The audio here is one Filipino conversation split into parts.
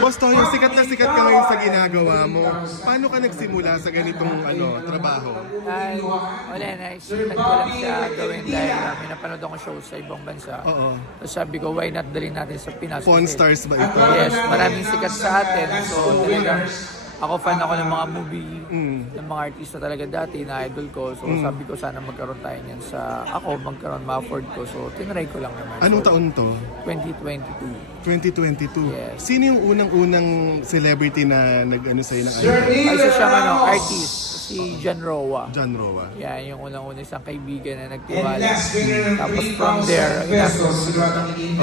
Boss Toyo, sikat na sikat ka ngayon sa ginagawa mo. Paano ka nagsimula sa ganitong trabaho? Wala na, isipan ko lang siya gawin dahil pinapanood ako show sa ibang bansa. So sabi ko, why not dalhin natin sa Pinas? Pawn Stars ba ito? Yes, maraming sikat sa atin. So talagang ako fan ako ng mga movie, ng mga artista talaga dati na idol ko. So sabi ko sana magkaroon tayo niyan sa magkaroon ma-afford ko. So tinry ko lang naman. Anong taon to? 2022. 2022? Yes. Sino yung unang-unang celebrity na nag-ano sa'yo ng idol? Isa siyang artist, si John Roa. John Roa. Yan, yung unang-unang isang kaibigan na nagtiwala. Tapos from there,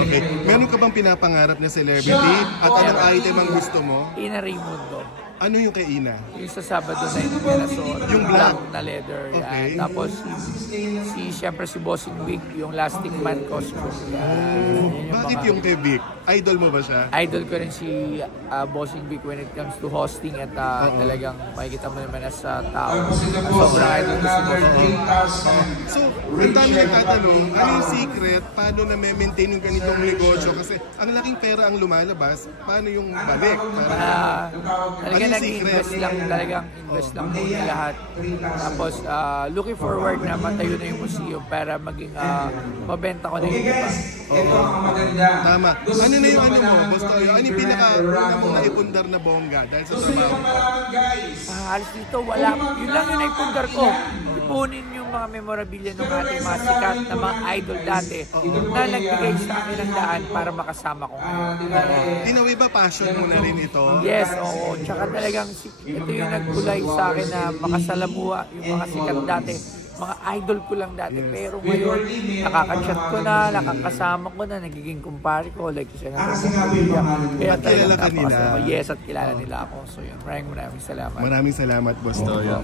okay. Meron ka bang pinapangarap na celebrity? At anong item ang gusto mo? Ina Raimundo. Ano yung kay Ina? Yung sa Sabado na yung yung black na leather. Okay. Yan. Tapos siyempre si Bossing Vic, yung Lasting Man costume. Bakit yung kay Vic? Idol mo ba siya? Idol ko rin si Bossing Vic when it comes to hosting at talagang makikita mo naman sa tao. Sobrang idol ko si Bossing Vic. So, ang dami nagtatanong, ano yung secret? Paano na-maintain yung ganitong negosyo? Kasi ang laking pera ang lumalabas, paano yung balik? Talagang nag-invest lang, talagang invest lang muna lahat. Tapos, looking forward na matayo na yung museum para maging mabenta ko na yung iba. Tama. Ano na yung mo, Boss Toyo? Ano yung pinaka-una mong naipundar na bongga dahil sa trabaho? Halos dito, wala. Yun lang yung naipundar ko. Ipunin yung mga memorabilia ng ating mga sikat na mga idol dati na nagbigay sa akin ng daan para makasama ko ngayon. In a way ba, passion mo na rin ito? Yes, oo. Tsaka talagang ito yung nagkulay sa akin na makasalamuha yung mga sikat dati. Mga idol ko lang dati, pero ngayon nakaka-chat ko na, nakakasama ko na, nagiging kumpare ko, like siya na kaya kilala ka nila? Yes, at kilala nila ako. So yun, maraming salamat. Maraming salamat, Boss Toyo.